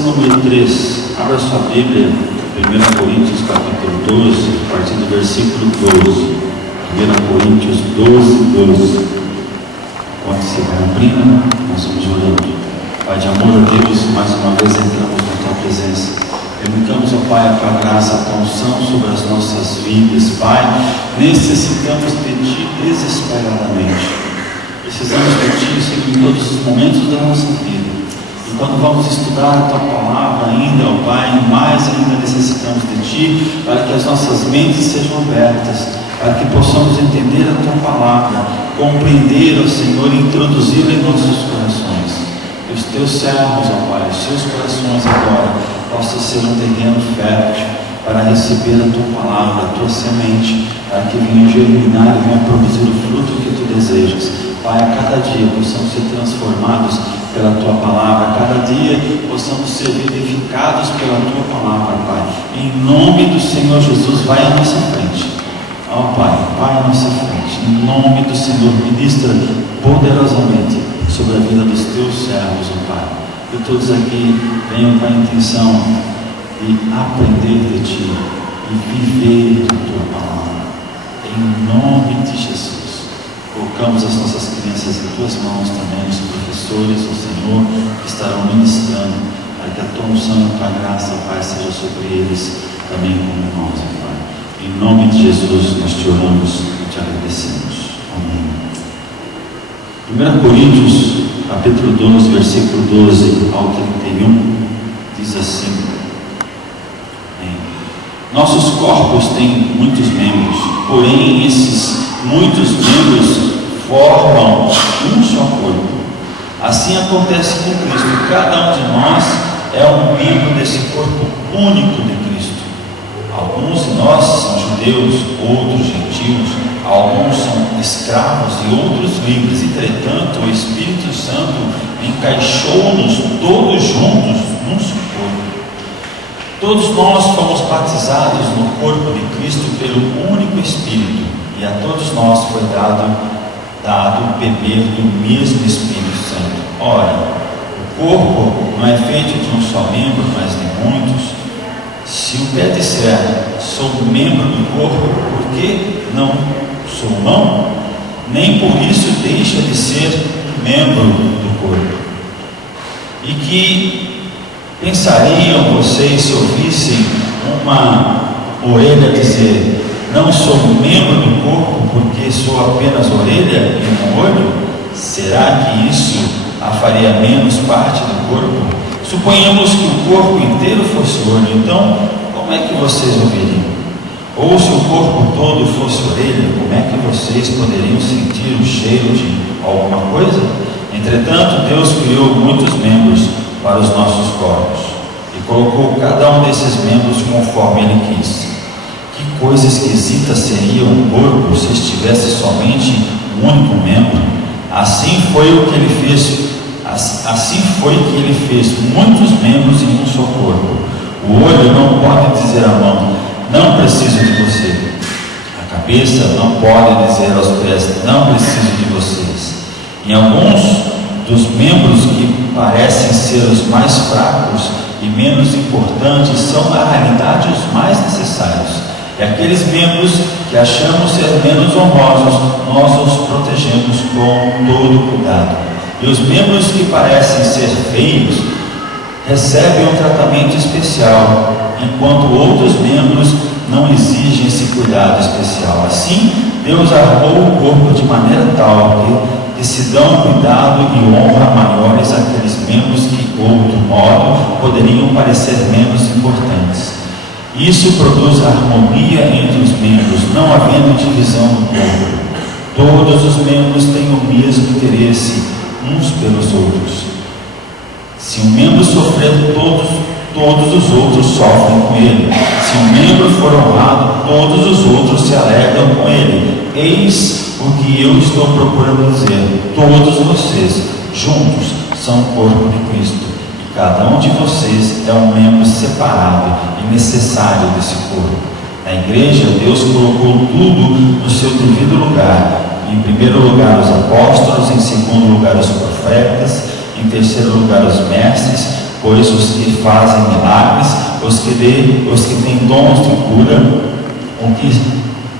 Lição número 3, abra sua Bíblia, 1 Coríntios capítulo 12, a partir do versículo 12. 1 Coríntios 12. Quando você vai abrindo, nós vamos orando. Pai de amor a Deus, mais uma vez entramos na tua presença. Permitamos, ó Pai, a tua graça, a tua unção sobre as nossas vidas. Pai, necessitamos de ti desesperadamente. Precisamos de ti, Senhor, em todos os momentos da nossa vida. E quando vamos estudar a tua palavra ainda, ó Pai, mais ainda necessitamos de ti, para que as nossas mentes sejam abertas, para que possamos entender a tua palavra, compreender, ó Senhor, e introduzi-la em nossos corações. Que os teus servos, ó Pai, os seus corações agora possam ser um terreno fértil para receber a tua palavra, a tua semente, para que venha germinar e venha produzir o fruto que tu desejas. Pai, a cada dia possamos ser transformados pela tua palavra, a cada dia possamos ser vivificados pela tua palavra, Pai. Em nome do Senhor Jesus, vai à nossa frente. Ó Pai, vai à nossa frente. Em nome do Senhor, ministra poderosamente sobre a vida dos teus servos, ó Pai. Que todos aqui venham com a intenção de aprender de ti e viver a tua palavra. Em nome de Jesus. Colocamos as nossas crianças em tuas mãos também, os professores, o Senhor, que estarão ministrando, para que a tua unção e a tua graça, Pai, seja sobre eles também como nós, Pai. Em nome de Jesus, nós te oramos e te agradecemos. Amém. 1 Coríntios, capítulo 12, versículo 12 ao 31, diz assim: nossos corpos têm muitos membros, porém esses muitos membros formam um só corpo. Assim acontece com Cristo. Cada um de nós é um membro desse corpo único de Cristo. Alguns de nós são judeus, outros gentios, alguns são escravos e outros livres. Entretanto, o Espírito Santo encaixou-nos todos juntos num só corpo. Todos nós fomos batizados no corpo de Cristo pelo único Espírito, e a todos nós foi dado beber do mesmo Espírito Santo. Ora, o corpo não é feito de um só membro, mas de muitos. Se o pé disser, sou membro do corpo, por que não sou mão? Nem por isso deixa de ser membro do corpo. E que pensariam vocês se ouvissem uma orelha dizer, não sou membro do corpo porque sou apenas orelha e um olho? Será que isso a faria menos parte do corpo? Suponhamos que o corpo inteiro fosse olho, então como é que vocês ouviriam? Ou se o corpo todo fosse orelha, como é que vocês poderiam sentir o cheiro de alguma coisa? Entretanto, Deus criou muitos membros para os nossos corpos e colocou cada um desses membros conforme Ele quis. Que coisa esquisita seria um corpo se estivesse somente um único membro? Assim foi que Ele fez muitos membros em um só corpo. O olho não pode dizer à mão, não preciso de você. A cabeça não pode dizer aos pés, não preciso de vocês. Em alguns dos membros que parecem ser os mais fracos e menos importantes são na realidade os mais necessários. E aqueles membros que achamos ser menos honrosos, nós os protegemos com todo cuidado. E os membros que parecem ser feios recebem um tratamento especial, enquanto outros membros não exigem esse cuidado especial. Assim, Deus armou o corpo de maneira tal que se dão cuidado e honra maiores àqueles membros que, de outro modo, poderiam parecer menos importantes. Isso produz harmonia entre os membros, não havendo divisão no corpo. Todos os membros têm o mesmo interesse uns pelos outros. Se um membro sofrer, todos os outros sofrem com ele. Se um membro for honrado, todos os outros se alegram com ele. Eis o que eu estou procurando dizer. Todos vocês, juntos, são o corpo de Cristo. E cada um de vocês é um membro separado e necessário desse corpo. Na igreja, Deus colocou tudo no seu devido lugar. Em primeiro lugar, os apóstolos. Em segundo lugar, os profetas. Em terceiro lugar, os mestres. pois os que fazem milagres, os que têm dons de cura,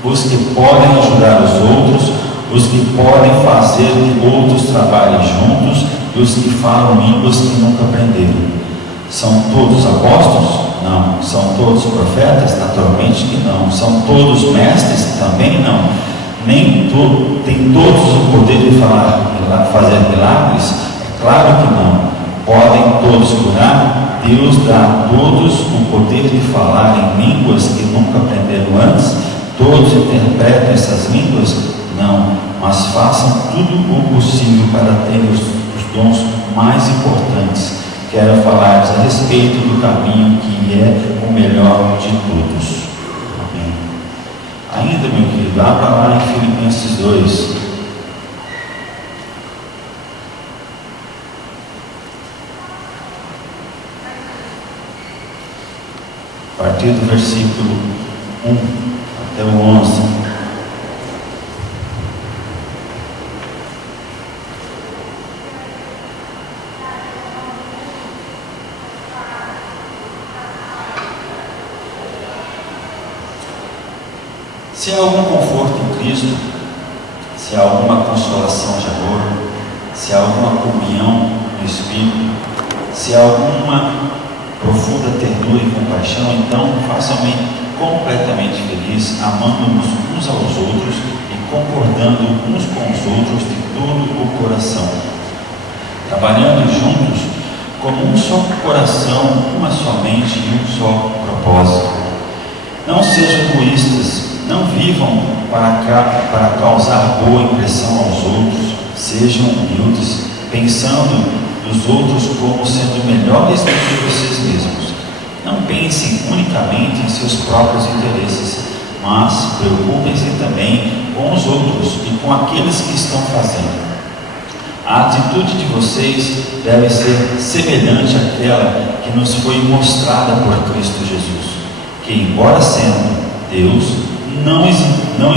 os que podem ajudar os outros, os que podem fazer que outros trabalhem juntos e os que falam línguas que nunca aprenderam. São todos apóstolos? Não. São todos profetas? Naturalmente que não. São todos mestres? Também não. Tem todos o poder de fazer milagres? É claro que não. Podem todos curar? Deus dá a todos o poder de falar em línguas que nunca aprenderam antes? Todos interpretam essas línguas? Não. Mas façam tudo o possível para terem os dons mais importantes. Quero falar a respeito do caminho que é o melhor de todos. Amém. Ainda, meu querido, abra lá em Filipenses 2. A partir do versículo 1 até o 11. Se há algum conforto em Cristo, se há alguma consolação de amor, se há alguma comunhão do Espírito, se há alguma profunda ternura e compaixão, então façam-me completamente feliz, amando-nos uns aos outros e concordando uns com os outros de todo o coração, trabalhando juntos como um só coração, uma só mente e um só propósito. Não sejam egoístas. Não vivam para causar boa impressão aos outros. Sejam humildes, pensando nos outros como sendo melhores do que vocês mesmos. Não pensem unicamente em seus próprios interesses, mas preocupem-se também com os outros e com aqueles que estão fazendo. A atitude de vocês deve ser semelhante àquela que nos foi mostrada por Cristo Jesus, que, embora sendo Deus, não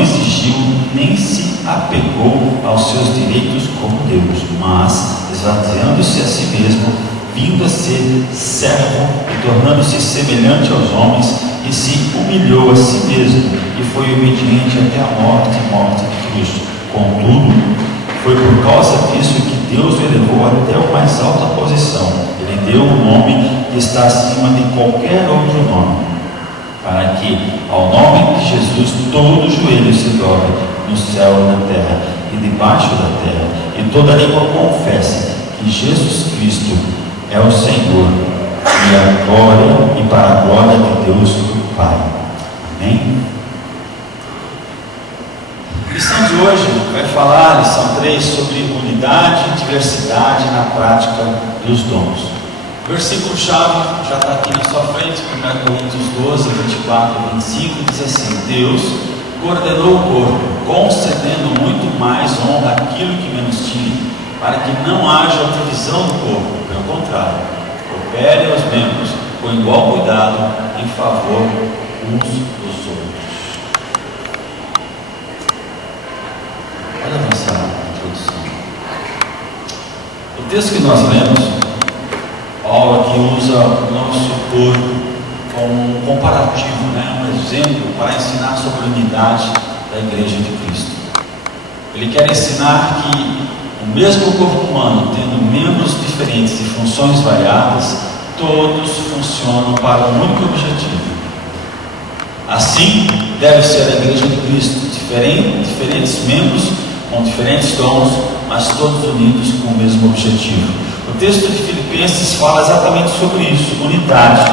exigiu nem se apegou aos seus direitos como Deus, mas, esvaziando-se a si mesmo, vindo a ser servo e tornando-se semelhante aos homens, e se humilhou a si mesmo e foi obediente até a morte de cruz. Contudo, foi por causa disso que Deus o elevou até a mais alta posição. Ele deu um nome que está acima de qualquer outro nome, para que, ao nome de Jesus, todo joelho se dobre no céu e na terra, e debaixo da terra, e toda língua confesse que Jesus Cristo é o Senhor, e a glória e para a glória de Deus o Pai. Amém? A lição de hoje vai falar, lição 3, sobre unidade e diversidade na prática dos dons. O versículo-chave já está aqui na sua frente, 1 Coríntios 12, 24 e 25, diz assim: Deus coordenou o corpo, concedendo muito mais honra àquilo que menos tinha, para que não haja divisão do corpo. Pelo contrário, cooperem os membros com igual cuidado em favor uns dos outros. Pode avançar a introdução. O texto que nós lemos, Paulo aqui usa o nosso corpo como um comparativo, um exemplo para ensinar sobre a unidade da Igreja de Cristo. Ele quer ensinar que o mesmo corpo humano, tendo membros diferentes e funções variadas, todos funcionam para um único objetivo. Assim deve ser a Igreja de Cristo, diferentes membros com diferentes dons, mas todos unidos com o mesmo objetivo. O texto de Filipenses fala exatamente sobre isso, unidade.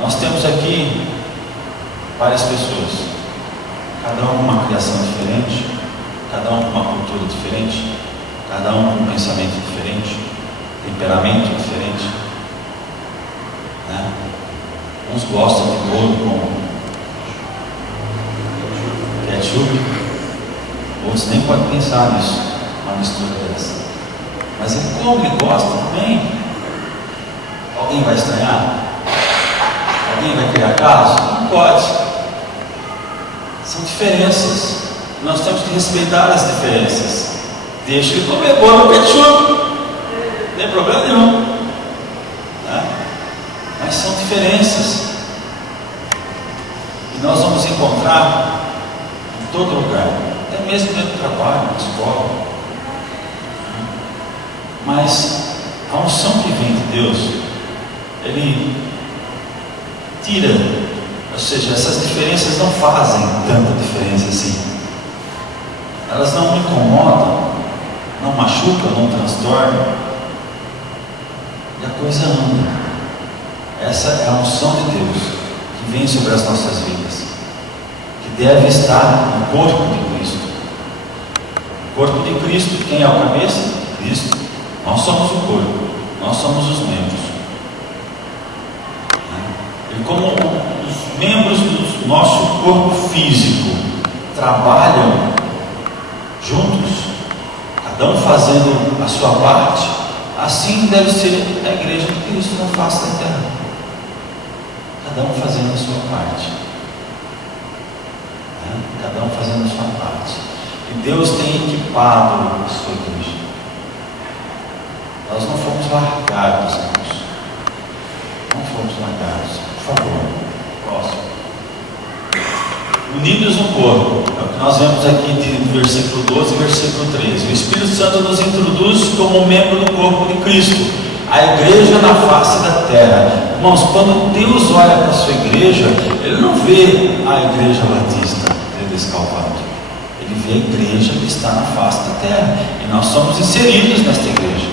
Nós temos aqui várias pessoas, cada um com uma criação diferente, cada um com uma cultura diferente, cada um com um pensamento diferente, temperamento diferente, Uns gostam de bolo com ketchup, outros nem podem pensar nisso, uma mistura dessa. Mas ele come, ele gosta também. Alguém vai estranhar? Alguém vai criar caso? Não pode. São diferenças. Nós temos que respeitar as diferenças. Deixa ele comer bolo com ketchup. encontrar em todo lugar, até mesmo dentro do trabalho, na escola. Mas a unção que vem de Deus, Ele tira, ou seja, essas diferenças não fazem tanta diferença assim. Elas não me incomodam, não machucam, não transtornam, e a coisa anda. Essa é a unção de Deus que vem sobre as nossas vidas, que deve estar no corpo de Cristo. O corpo de Cristo, quem é o cabeça? Cristo. Nós somos o corpo, nós somos os membros. E como os membros do nosso corpo físico trabalham juntos, cada um fazendo a sua parte, assim deve ser a igreja de Cristo na face da terra, cada um fazendo a sua parte, cada um fazendo a sua parte. E Deus tem equipado a sua igreja. Nós não fomos largados, irmãos. Não fomos largados. Por favor, próximo. Unidos no corpo, é o que nós vemos aqui de versículo 12 e versículo 13. O Espírito Santo nos introduz como membro do corpo de Cristo, a igreja na face da terra. Irmãos, quando Deus olha para a sua igreja, Ele não vê a igreja batista desse Calvário. Ele vê a igreja que está na face da terra. E nós somos inseridos nesta igreja.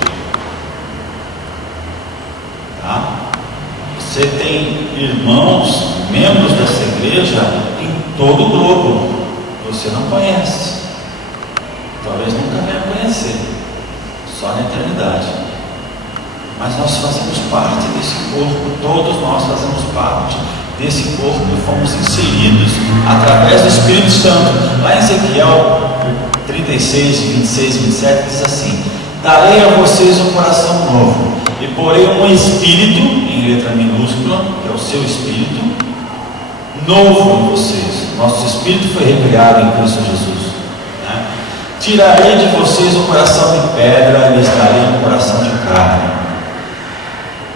Tá? Você tem irmãos, membros dessa igreja em todo o globo. Você não conhece, talvez nunca venha conhecer, só na eternidade. Mas nós fazemos parte desse corpo, todos nós fazemos parte desse corpo e fomos inseridos através do Espírito Santo. Lá em Ezequiel 36, 26 e 27 diz assim: darei a vocês um coração novo e porei um espírito, em letra minúscula, que é o seu espírito, novo em vocês. Nosso espírito foi recriado em Cristo Jesus, né? Tirarei de vocês um coração de pedra e lhes darei um coração de carne.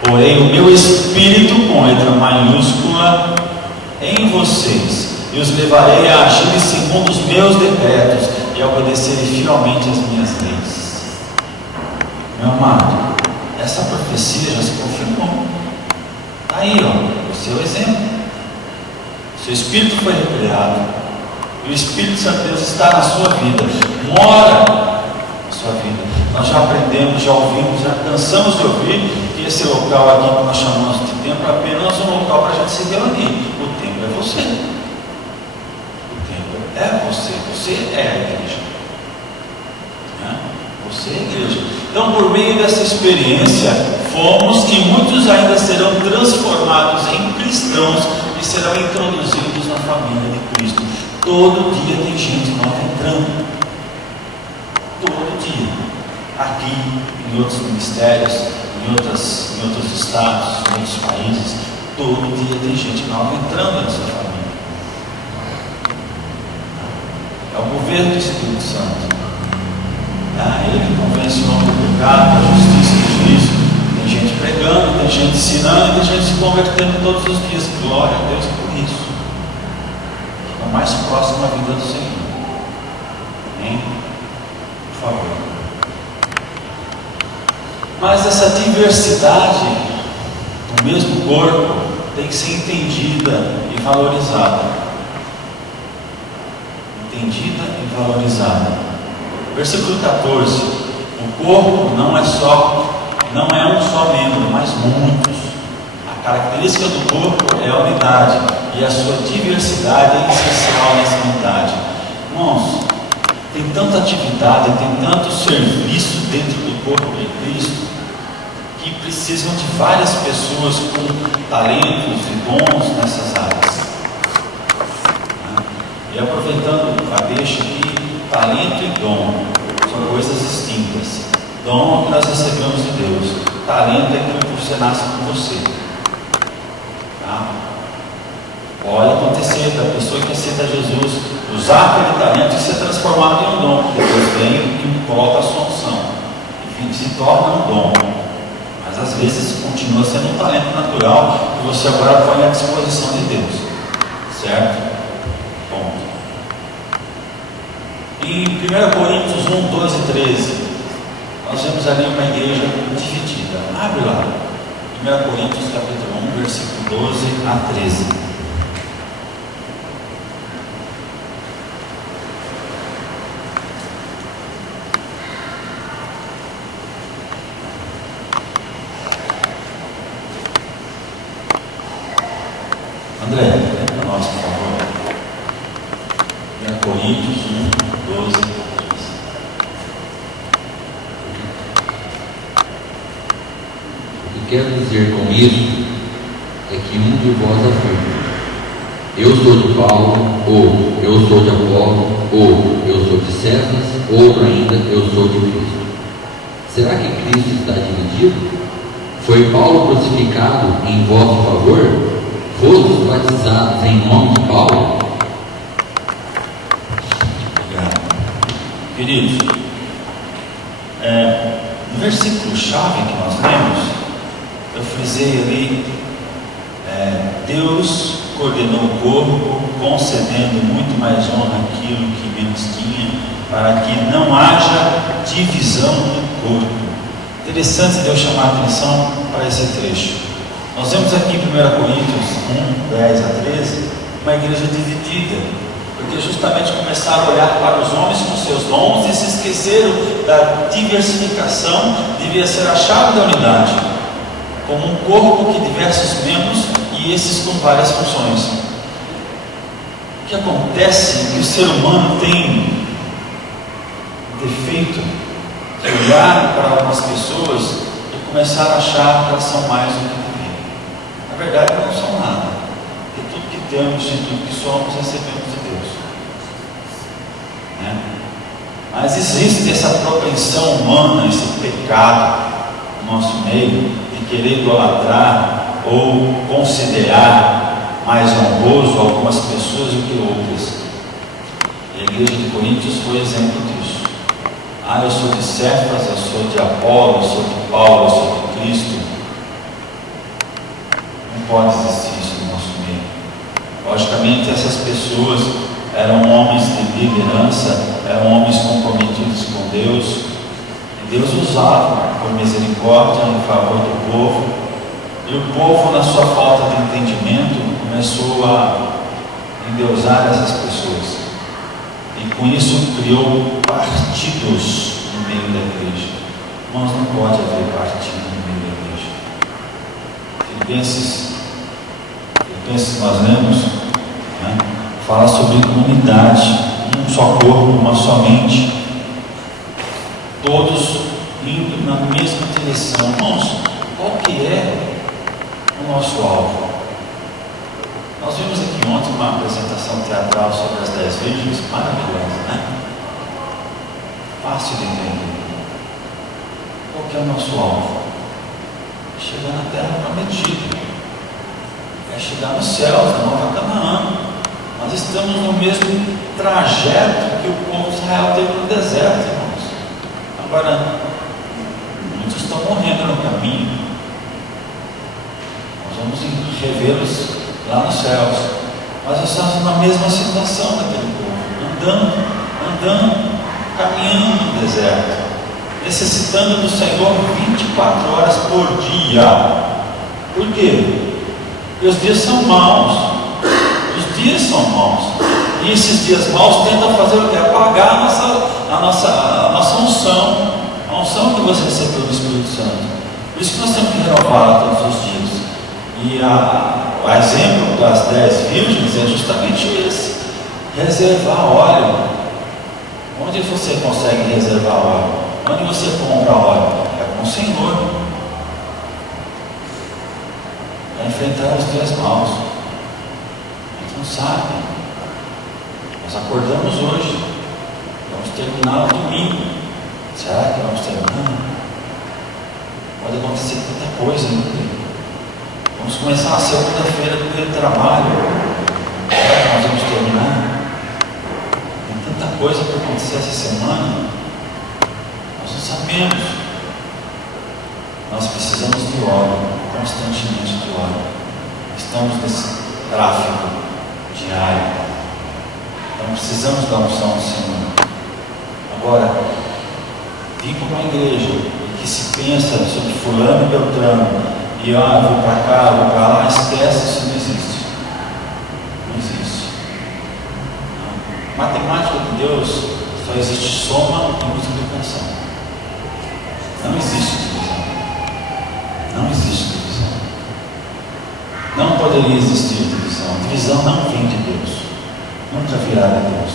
Porém o meu espírito, com letra maiúscula, em vocês, e os levarei a agir segundo os meus decretos e a obedecerem fielmente as minhas leis. Meu amado, essa profecia já se confirmou. Está aí, ó, o seu exemplo. Seu espírito foi recriado, e o Espírito Santo de Deus está na sua vida, mora na sua vida. Nós já aprendemos, já ouvimos, já cansamos de ouvir que esse local aqui que nós chamamos de templo é apenas um local para a gente se reunir. O templo é você. O templo é você. Você é a igreja. Né? Você é a igreja. Então, por meio dessa experiência, fomos e muitos ainda serão transformados em cristãos e serão introduzidos na família de Cristo. Todo dia tem gente nova entrando. Todo dia. Aqui, em outros ministérios, em outros estados, em outros países, todo dia tem gente nova entrando nessa família. É o governo do Espírito Santo. Ele convence o homem do pecado, da justiça e do juízo. Tem gente pregando, tem gente ensinando, tem gente se convertendo todos os dias. Glória a Deus por isso. Fica mais próximo à vida do Senhor. Amém? Por favor. Mas essa diversidade no mesmo corpo tem que ser entendida e valorizada. Entendida e valorizada. Versículo 14: o corpo não é um só membro, mas muitos. A característica do corpo é a unidade, e a sua diversidade é essencial nessa unidade. Irmãos, tem tanta atividade, tem tanto serviço dentro do corpo de Cristo, que precisam de várias pessoas com talentos e dons nessas áreas. E aproveitando a deixa aqui, talento e dom são coisas distintas. Dom é o que nós recebemos de Deus. Talento é aquilo que você nasce com você. Tá? Pode acontecer da pessoa que aceita Jesus usar aquele talento e ser transformado em um dom. Deus vem e coloca a sua unção e se torna um dom. Mas às vezes continua sendo um talento natural que você agora põe à disposição de Deus. Certo? Em 1 Coríntios 1, 12 e 13, nós vemos ali uma igreja dividida. Abre lá, 1 Coríntios capítulo 1, versículo 12 a 13. André, lê para nós, por favor. 1 Coríntios 1, 12 a 13. O que quero dizer com isso é que um de vós afirma: eu sou de Paulo, ou eu sou de Apolo, ou eu sou de Cefas, outro ainda, eu sou de Cristo. Será que Cristo está dividido? Foi Paulo crucificado em vosso favor? Fostes batizados em nome de Paulo? Obrigado. Queridos, no versículo-chave que nós lemos, eu frisei ali, Deus coordenou o corpo, concedendo muito mais honra àquilo que menos tinha, para que não haja divisão no corpo. Interessante Deus chamar a atenção para esse trecho. Nós vemos aqui em 1 Coríntios 1, 10 a 13, uma igreja dividida, porque justamente começaram a olhar para os homens com seus dons e se esqueceram da diversificação, devia ser a chave da unidade, como um corpo que diversos membros e esses com várias funções. O que acontece é que o ser humano tem um defeito de olhar para algumas pessoas e começar a achar que elas são mais do que devem. Na verdade, não são nada, porque tudo que temos e tudo que somos recebemos de Deus, né? Mas existe essa propensão humana, esse pecado no nosso meio, de querer idolatrar ou considerar mais honroso algumas pessoas do que outras. E a igreja de Coríntios foi exemplo disso. Eu sou de Cefas, eu sou de Apolo, eu sou de Paulo, eu sou de Cristo. Não pode existir isso no nosso meio. Logicamente, essas pessoas eram homens de liderança, eram homens comprometidos com Deus, e Deus usava por misericórdia em favor do povo, e o povo, na sua falta de entendimento, começou a endeusar essas pessoas, e com isso criou partidos no meio da igreja. Mas não pode haver partido no meio da igreja. Filipenses nós lemos, né, fala sobre comunidade, um só corpo, uma só mente, todos indo na mesma direção. Irmãos, qual que é o nosso alvo? Nós vimos aqui ontem uma apresentação teatral sobre as 10 virgens, maravilhosa, né? Fácil de entender. Qual que é o nosso alvo? É chegar na terra prometida, é chegar nos céus, na Nova Canaã. Nós estamos no mesmo trajeto que o povo de Israel teve no deserto, irmãos. Agora, muitos estão morrendo no caminho. Nós vamos revê-los lá nos céus, mas estamos na mesma situação daquele povo, andando, caminhando no deserto, necessitando do Senhor 24 horas por dia. Por quê? Porque os dias são maus. Os dias são maus. E esses dias maus tentam fazer o quê? Apagar a nossa unção, a unção que você recebeu do Espírito Santo. Por isso que nós temos que renová-la todos os dias. E o exemplo das 10 virgens é justamente esse: reservar óleo. Onde você consegue reservar óleo? Onde você compra óleo? É com o Senhor, para enfrentar os dias maus. A gente não sabe. Nós acordamos hoje, vamos terminar o domingo. Será que vamos terminar? Pode acontecer tanta coisa, né? Vamos começar a segunda-feira do dia de trabalho. Será que nós vamos terminar? Tem tanta coisa para acontecer essa semana. Nós não sabemos. Nós precisamos de óleo, constantemente de óleo. Estamos nesse tráfego diário. Então precisamos da unção do Senhor. Agora, vir para uma igreja que se pensa sobre fulano e beltrano, e vou para cá, vou para lá, esquece, isso não existe. Não existe. Não. Matemática de Deus só existe soma e multiplicação. Não existe divisão. Não existe divisão. Não poderia existir divisão. Divisão não vem de Deus. Nunca virá de Deus.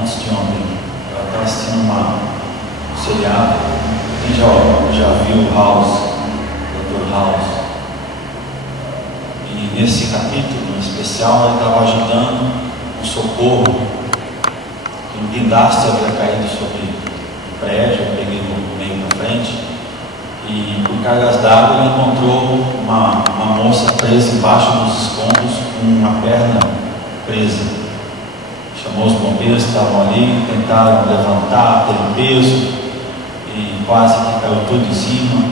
Antes de ontem, eu estava assistindo um seriado. Quem já viu House, Dr. House? E nesse capítulo em especial, ele estava ajudando um socorro, que um guindaste havia caído sobre o prédio. Eu peguei no meio da frente, e por cargas d'água ele encontrou uma moça presa embaixo dos escombros com uma perna presa. Chamou os bombeiros que estavam ali, tentaram levantar aquele peso e quase que caiu tudo em cima.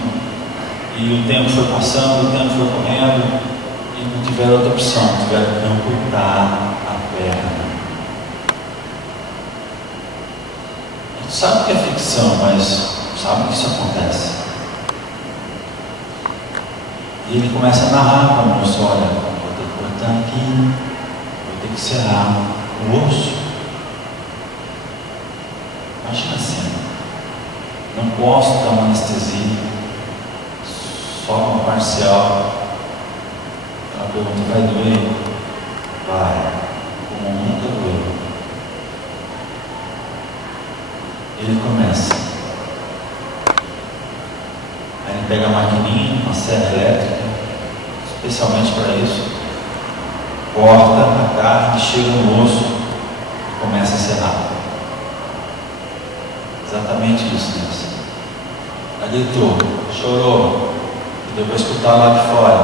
E o tempo foi passando, o tempo foi correndo e não tiveram outra opção, tiveram que amputar a perna. A gente sabe que é ficção, mas sabe que isso acontece. E ele começa a narrar para o moço: olha, vou ter que cortar aqui, vou ter que serrar o osso. Imagina a cena. Não posso dar uma anestesia, só uma parcial. Ela pergunta: vai doer? Vai, como nunca doeu. Ele começa. Aí ele pega a maquininha, uma serra elétrica, especialmente para isso, corta a carne, chega no osso e começa a serrar. Exatamente isso, né? Ela gritou, chorou, e deu para escutar lá de fora,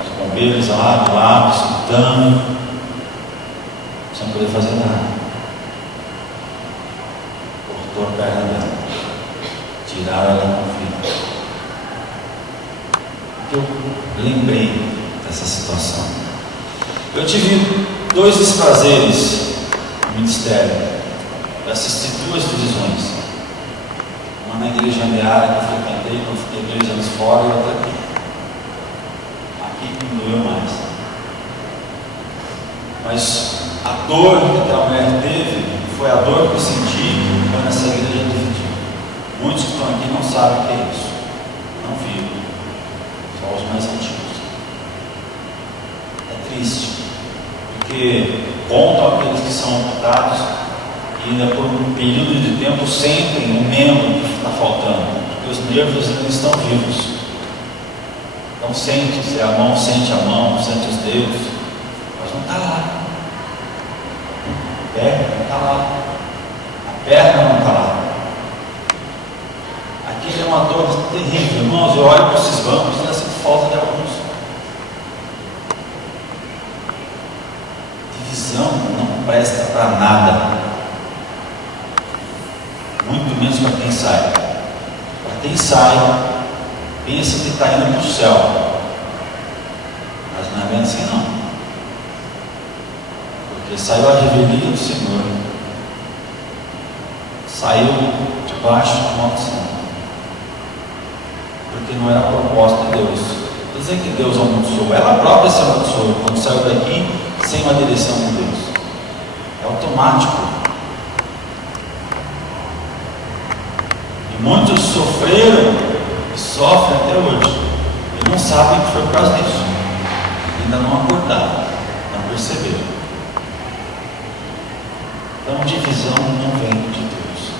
os bombeiros lá do lado, escutando, sem poder fazer nada. Cortou a perna dela, tiraram ela com fio. Eu lembrei dessa situação. Eu tive 2 desprazeres no ministério. Eu assisti 2 divisões. Uma na igreja Meara que eu frequentei, que eu fiquei 2 anos fora, e outra aqui. Aqui me doeu mais. Mas a dor que aquela mulher teve foi a dor que eu senti quando essa igreja dividiu. Muitos que estão aqui não sabem o que é isso. Não viram. Só os mais antigos. É triste, porque contam aqueles que são amputados e ainda por um período de tempo sentem um membro que está faltando, porque os nervos ainda estão vivos. Então sente-se a mão, sente os dedos, mas não está lá. A perna não está lá. A perna não está lá. Aqui é uma dor terrível, irmãos. Eu olho para esses bancos e essa falta de alguns. Divisão não presta para nada, muito menos para quem sai. Para quem sai, pensa que está indo para o céu, mas não é bem assim não, porque saiu a revelia do Senhor, saiu debaixo de maldição, porque não era a proposta de Deus. Não dizer que Deus amaldiçoou, ela própria se amaldiçoou quando saiu daqui sem uma direção de Deus. É automático. E muitos sofreram e sofrem até hoje e não sabem que foi por causa disso. Ainda não acordaram, não perceberam. Então divisão não vem de Deus.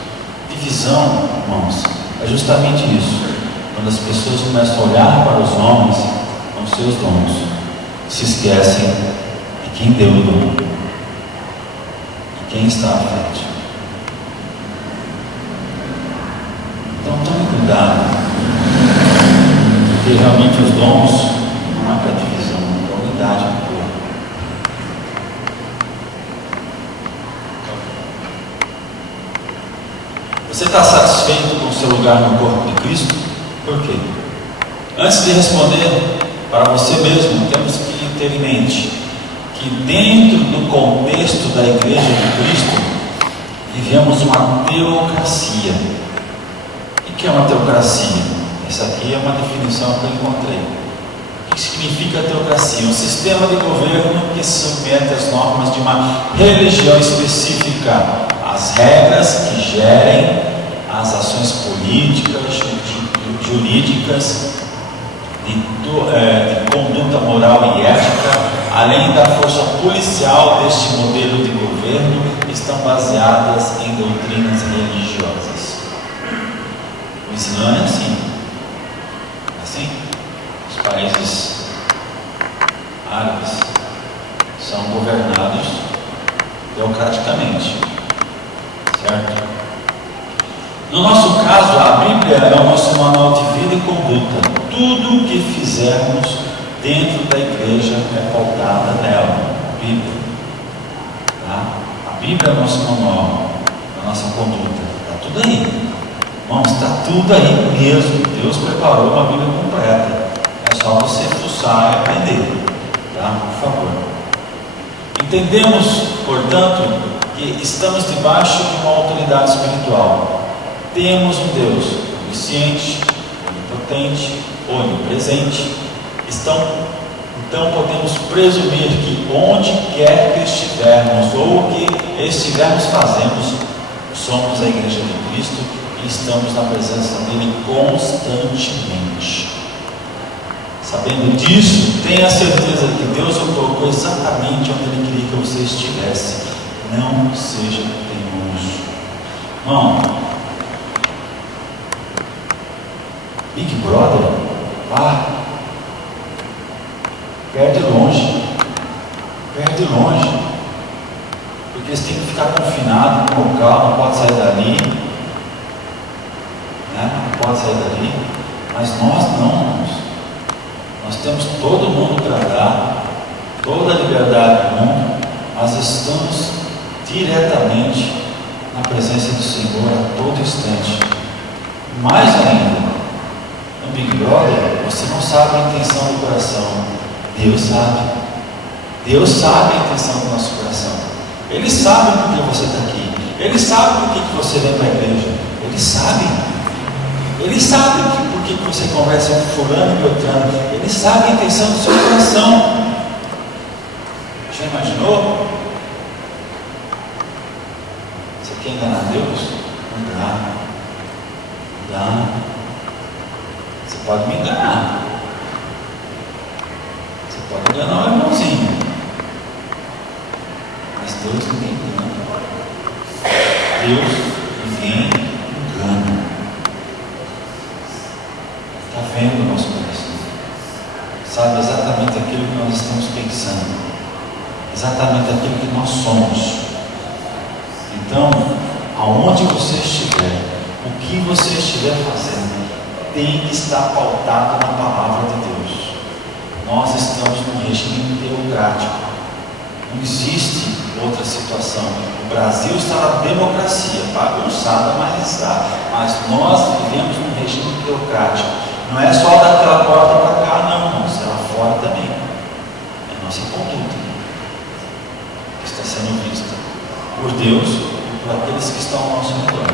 Divisão, irmãos, é justamente isso. Quando as pessoas começam a olhar para os homens com seus dons, se esquecem de quem deu o dom, de quem está à frente. Então tome cuidado, porque realmente os dons não é para divisão, é para unidade do corpo. Você está satisfeito com o seu lugar no corpo de Cristo? Por quê? Antes de responder para você mesmo, temos que ter em mente que dentro do contexto da Igreja de Cristo, vivemos uma teocracia. O que é uma teocracia? Essa aqui é uma definição que eu encontrei. O que significa teocracia? Um sistema de governo que se submete às normas de uma religião específica, às regras que gerem as ações políticas, jurídicas, de conduta moral e ética, além da força policial deste modelo de governo, estão baseadas em doutrinas religiosas. O Islã é assim. Assim, os países árabes são governados teocraticamente, certo? No nosso caso, a Bíblia é o nosso manual de vida e conduta. Tudo o que fizermos dentro da igreja é pautada nela, a Bíblia. Tá? A Bíblia é o nosso manual, a nossa conduta. Está tudo aí. Irmãos, está tudo aí mesmo. Deus preparou uma Bíblia completa. É só você fuçar e aprender. Tá? Por favor. Entendemos, portanto, que estamos debaixo de uma autoridade espiritual. Temos um Deus onisciente, onipotente, onipresente. Então podemos presumir que onde quer que estivermos ou o que estivermos fazendo, somos a Igreja de Cristo e estamos na presença dele constantemente. Sabendo disso, tenha certeza que Deus o colocou exatamente onde ele queria que você estivesse. Não seja teimoso. Irmão, Big Brother, vá, perde longe, porque você tem que ficar confinado no local, não pode sair dali, né? Não pode sair dali, mas nós não, irmãos. Nós temos todo mundo para dar, toda a liberdade do mundo, mas estamos diretamente na presença do Senhor a todo instante. Mais ainda, no Big Brother, você não sabe a intenção do coração. Deus sabe. Deus sabe a intenção do nosso coração. Ele sabe por que você está aqui. Ele sabe por que você vem para a igreja. Ele sabe. Ele sabe por que você conversa com fulano e beltrano. Ele sabe a intenção do seu coração. Já imaginou? Você quer enganar Deus? Não dá. Não dá. Você pode me enganar. Você pode enganar o irmãozinho. Mas Deus ninguém engana. Deus ninguém engana. Está vendo o nosso coração. Sabe exatamente aquilo que nós estamos pensando. Exatamente aquilo que nós somos. Então, aonde você estiver, o que você estiver fazendo, tem que estar pautado na palavra de Deus. Nós estamos num regime teocrático. Não existe outra situação. O Brasil está na democracia, bagunçada, mas está. Mas nós vivemos num regime teocrático. Não é só daquela porta para cá, não, irmãos. É lá fora também. É a nossa conduta que está sendo vista por Deus e por aqueles que estão ao nosso redor.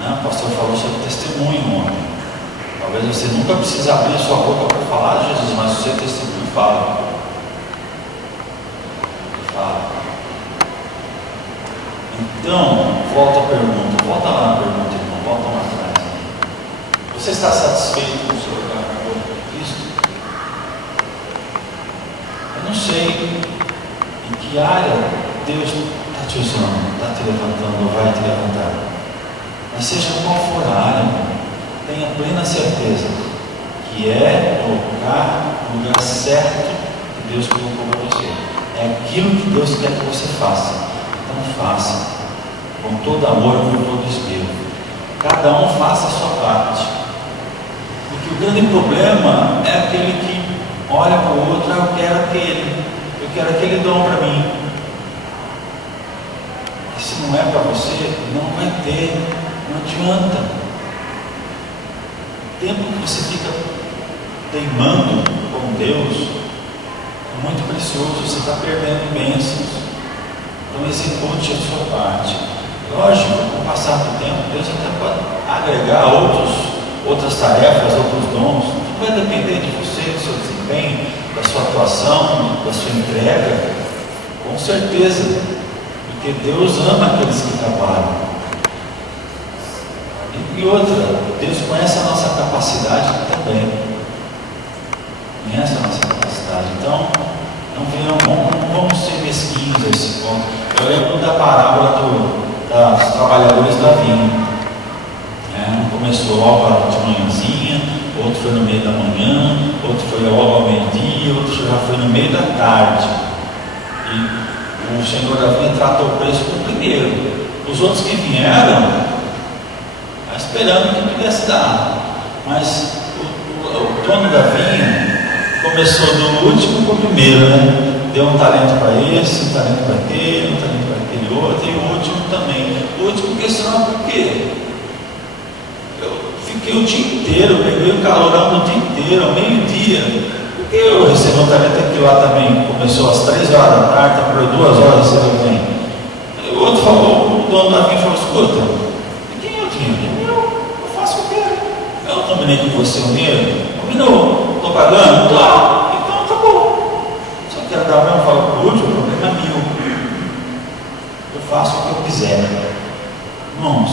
O pastor falou sobre testemunho ontem. Talvez você nunca precise abrir sua boca para falar de Jesus, mas o seu testemunho fala. Então, volta a pergunta. Volta lá na pergunta, irmão. Volta lá atrás. Você está satisfeito com o seu lugar no corpo de Cristo? Eu não sei em que área Deus está te usando, está te levantando ou vai te levantar. Mas seja qual for a área, tenha plena certeza que é tocar no lugar certo que Deus colocou para você. É aquilo que Deus quer que você faça. Então faça, com todo amor, com todo espírito. Cada um faça a sua parte. Porque o grande problema é aquele que olha para o outro, eu quero aquele dom para mim. E se não é para você, não vai ter, não adianta. O tempo que você fica teimando com Deus, muito precioso, você está perdendo bênçãos. Então execute a sua parte. Lógico, com o passar do tempo, Deus até pode agregar outras tarefas, outros dons. Tudo vai depender de você, do seu desempenho, da sua atuação, da sua entrega, com certeza, porque Deus ama aqueles que trabalham. E outra, Deus conhece a nossa capacidade também. Conhece a nossa capacidade. Então, não vamos ser mesquinhos a esse ponto. Eu lembro da parábola dos trabalhadores da vinha. Começou logo de manhãzinha, outro foi no meio da manhã, outro foi logo ao meio-dia, outro já foi no meio da tarde. E o senhor da vinha tratou o preço com o primeiro. Os outros que vieram, esperando que pudesse dar. Mas o dono da vinha começou do último para o primeiro, né? Deu um talento para esse, um talento para aquele, um talento para aquele outro, e o último também. O último questionou por quê? Fiquei o dia inteiro, peguei o calorão do dia inteiro, ao meio-dia. Por que eu recebi um talento aqui lá também? Começou às 3 horas da tarde, tá por 2 horas recebeu bem. O outro falou, o dono da vinha falou, escuta, e quem é o dinheiro? Eu faço o que eu quero. Eu não combinei com você o dinheiro? Combinou? Estou pagando? Claro. Então tá bom. Se eu quero dar mesmo valor para o último, o problema é meu. Eu faço o que eu quiser. Irmãos,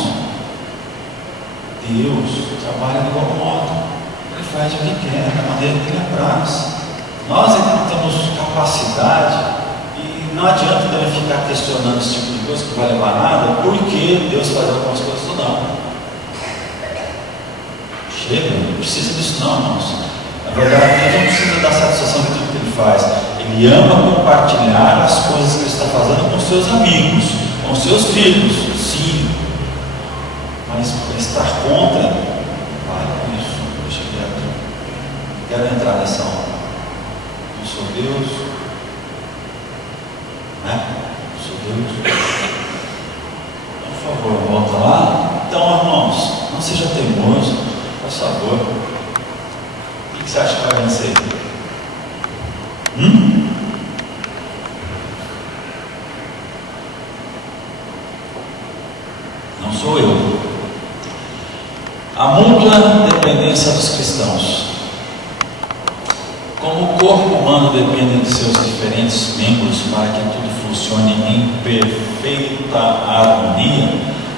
Deus trabalha de igual modo. Ele faz o que quer, da maneira que ele apraz. Nós é que não temos capacidade, e não adianta ele ficar questionando esse tipo de coisa que não vai levar nada, porque Deus faz algumas coisas ou não. Chega, não precisa disso não, irmãos. Na verdade, Deus não precisa dar satisfação de tudo que ele faz. Ele ama compartilhar as coisas que ele está fazendo com seus amigos, com seus filhos, sim. Mas estar contra, para com isso, deixa quieto. Quero entrar nessa onda. Eu sou Deus, né? Eu sou Deus. Por favor, volta lá. Então, irmãos, não seja teimoso, por favor. O que você acha que vai vencer? Não sou eu. A mútua dependência dos cristãos. Como o corpo humano depende de seus diferentes membros para que tudo funcione em perfeita harmonia,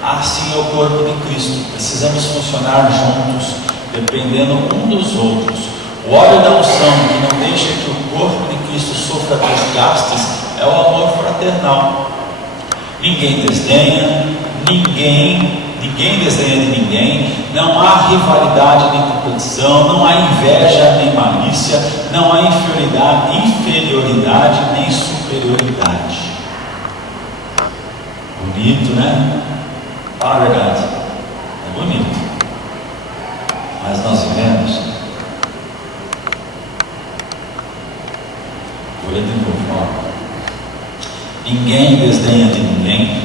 assim é o corpo de Cristo. Precisamos funcionar juntos, dependendo um dos outros. O óleo da unção que não deixa que o corpo de Cristo sofra desgastes é o amor fraternal. Ninguém desdenha, ninguém desdenha de ninguém, não há rivalidade nem competição, não há inveja nem malícia, não há inferioridade nem superioridade. Bonito, né? Fala a verdade, é bonito, mas nós vivemos. Vou ler de novo, ó. Ninguém desdenha de ninguém,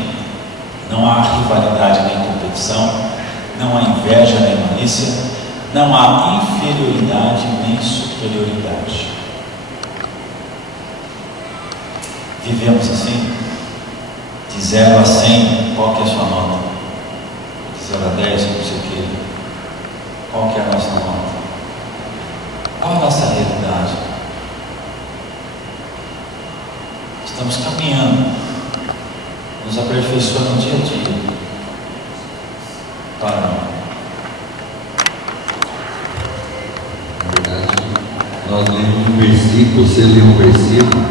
não há rivalidade nem competição, não há inveja nem malícia, não há inferioridade nem superioridade. Vivemos assim? De 0 a 100, qual que é a sua nota? De 0 a 10, não sei o que. Qual que é a nossa nota? Qual a nossa realidade? Estamos caminhando, nos aperfeiçoando dia a dia. Para. Na verdade, nós lemos um versículo, você lê um versículo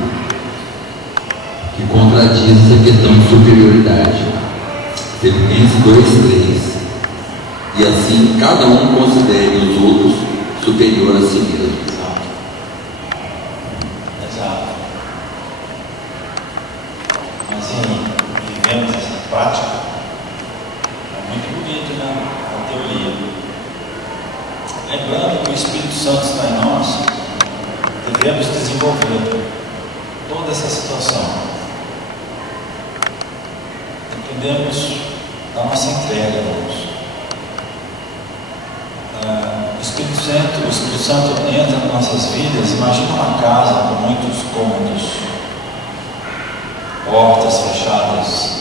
que contradiz essa questão de superioridade. Filipenses 2:3. E assim cada um considere os outros superior a si mesmo. Exato. Mas sim, vivemos essa prática. É muito bonito, né? A teoria. Lembrando que o Espírito Santo está em nós, devemos desenvolver toda essa situação. Dependemos da nossa entrega, irmãos. o Espírito Santo entra nas nossas vidas. Imagina uma casa com muitos cômodos, portas fechadas.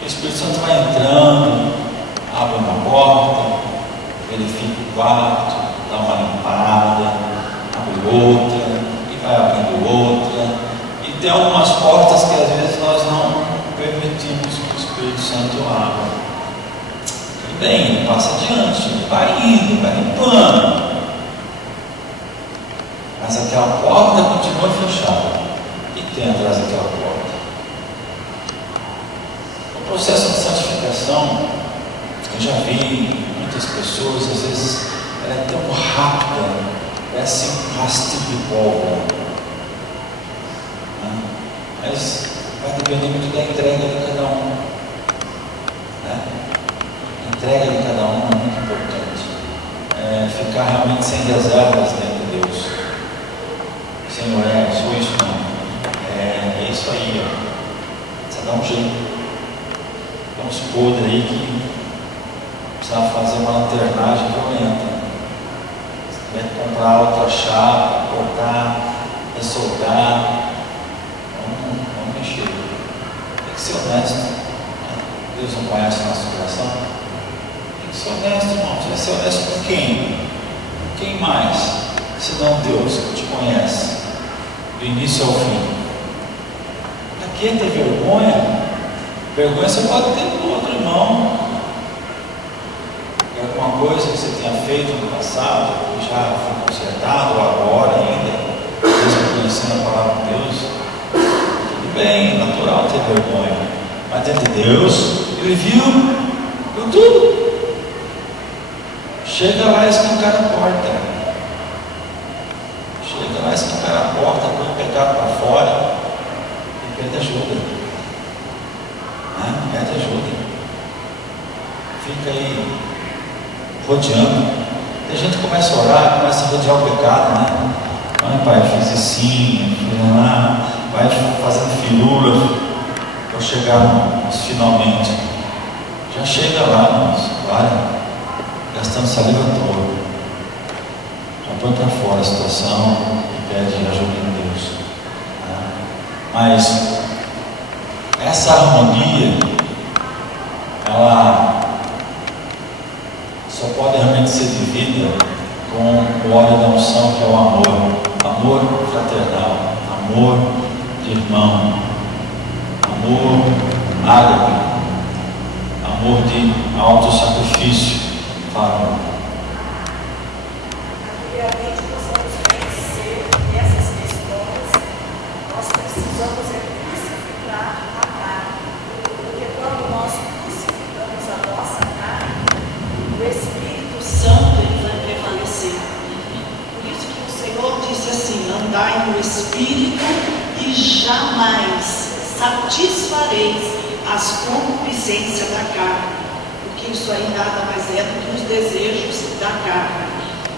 O Espírito Santo vai entrando, abre uma porta, verifica o quarto, dá uma limpada, abre outra e vai abrindo outra. E tem algumas portas que às vezes nós não permitimos que o Espírito Santo abra. Tudo bem, ele passa adiante, ele vai indo, vai limpando, mas aquela porta continua fechada. O que tem atrás daquela porta? O processo de santificação, eu já vi muitas pessoas, às vezes ela é tão rápida, parece um rastilho de pólvora, né? Mas vai depender muito da entrega de cada um, né? A entrega de cada um é muito importante. Ficar realmente sem reservas dentro de Deus. Senhor, sou isso não. É isso aí, ó. Precisa dar um jeito. Tem uns podres aí que precisa fazer uma lanternagem violenta. Você vai comprar outra chapa, cortar, ressoldar. Vamos mexer. Tem que ser honesto. Deus não conhece o nosso coração. Tem que ser honesto, irmão. Você vai ser honesto com quem? Quem mais? Senão Deus que te conhece, do início ao fim. Para que ter vergonha? Vergonha você pode ter do outro irmão. Alguma coisa que você tenha feito no passado, que já foi consertado, ou agora ainda, mesmo conhecendo a palavra de Deus. Tudo bem, é natural ter vergonha. Mas diante de Deus, Ele viu tudo. Chega lá e escancara a porta. Chega lá e escancara a porta, põe o pecado para fora e pede ajuda. Pede ajuda. Fica aí rodeando. Tem gente que começa a orar, começa a rodear o pecado, né? Ai, pai, eu fiz assim, fiz lá, vai fazendo firula para chegar nos finalmente. Já chega lá, irmãos, vai gastando saliva à toa. Já põe para fora a situação e pede ajuda em Deus. Mas essa harmonia, ela só pode realmente ser vivida com o óleo da unção, que é o amor fraternal, amor de irmão, amor ágape, amor de auto-sacrifício. Fala. Realmente possamos vencer essas questões, nós precisamos crucificar a carne, porque quando nós crucificamos a nossa carne, o Espírito Santo ele vai prevalecer. Por isso que o Senhor disse assim: andai no Espírito e jamais satisfareis as concupiscências da carne, porque isso aí nada mais é do que os desejos da carne.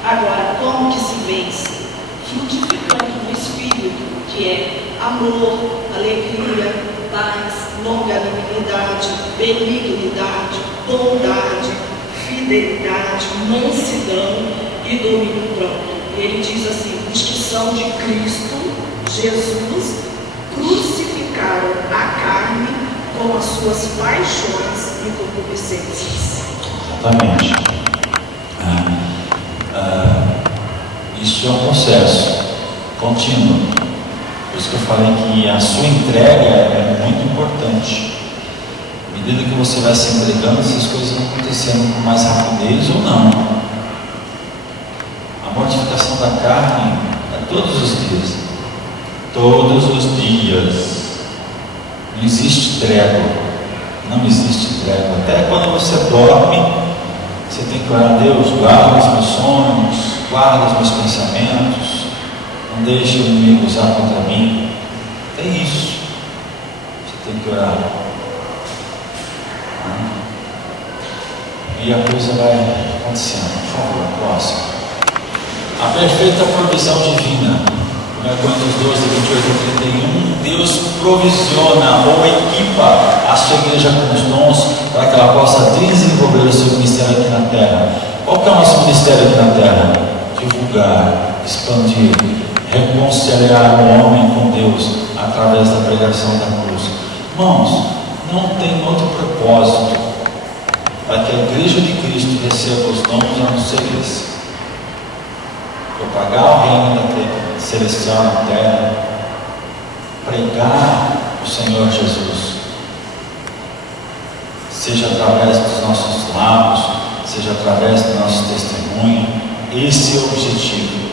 Agora, como que se vence? Frutificando no Espírito, que é amor, alegria, paz, longanimidade, benignidade, bondade, fidelidade, mansidão e domínio próprio. Ele diz assim: os que são de Cristo Jesus crucificaram a carne com as suas paixões e concupiscências. Exatamente. Isso é um processo contínuo. Por isso que eu falei que a sua entrega é muito importante. À medida que você vai se entregando, essas coisas vão acontecendo com mais rapidez ou não. A mortificação da carne é todos os dias. Todos os dias. Não existe trégua. Não existe trégua. Até quando você dorme, você tem que orar: Deus, guarda os meus sonhos, guarda os meus pensamentos, não deixe o inimigo usar contra mim. É isso. Você tem que orar. E a coisa vai acontecendo. Por favor, próximo. A perfeita provisão divina. 1 Coríntios 12, 28 a 31. Deus provisiona ou equipa a sua igreja com os dons para que ela possa desenvolver o seu ministério aqui na terra. Qual que é o nosso ministério? ministério aqui na terra? Divulgar, expandir, reconciliar o homem com Deus através da pregação da cruz. Irmãos, não tem outro propósito para que a igreja de Cristo receba os dons a não ser esse: propagar o reino da celestial na terra, pregar o Senhor Jesus, seja através dos nossos lábios, seja através do nosso testemunho. Esse é o objetivo.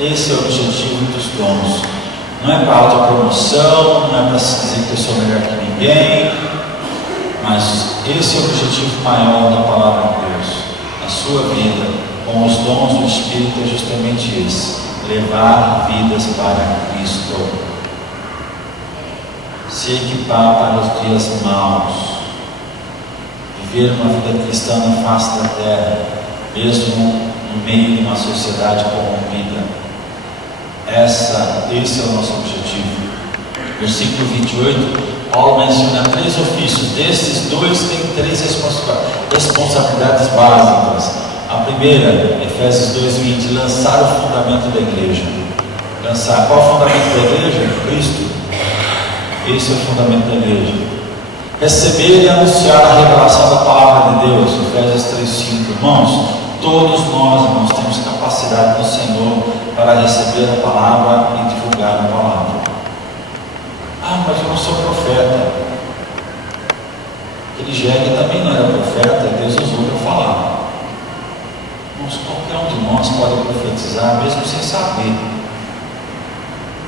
Esse é o objetivo dos dons. Não é para autopromoção, não é para se dizer que eu sou melhor que ninguém, mas esse é o objetivo maior da palavra de Deus. A sua vida com os dons do Espírito é justamente esse: levar vidas para Cristo, se equipar para os dias maus, viver uma vida cristã na face da terra, mesmo no meio de uma sociedade corrompida. Esse é o nosso objetivo. Versículo 28, Paulo menciona 3 ofícios. Desses 2 tem 3 responsabilidades básicas. A primeira, Efésios 2:20, lançar o fundamento da igreja. Lançar. Qual é o fundamento da igreja? Cristo. Esse é o fundamento da igreja. Receber e anunciar a revelação da palavra de Deus. Efésios 3:5. Irmãos, todos nós, irmãos, temos capacidade do Senhor para receber a palavra e divulgar a palavra. Ah, mas eu não sou profeta. Aquele jegue também não era profeta, e Deus usou para falar. Irmãos, qualquer um de nós pode profetizar, mesmo sem saber.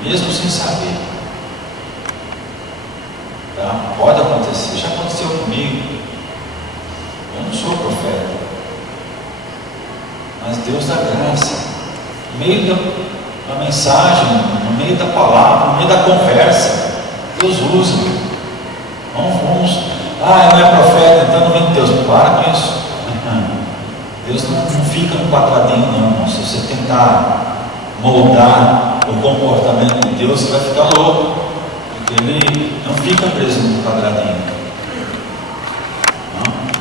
Mesmo sem saber. Tá? Pode acontecer, já aconteceu comigo. Eu não sou profeta, mas Deus dá graça. No meio da mensagem, no meio da palavra, no meio da conversa, Deus usa. Não é profeta, então não vem de Deus. Para com isso. Deus não fica no quadradinho, não. Se você tentar moldar o comportamento de Deus, você vai ficar louco, porque Ele não fica preso no quadradinho.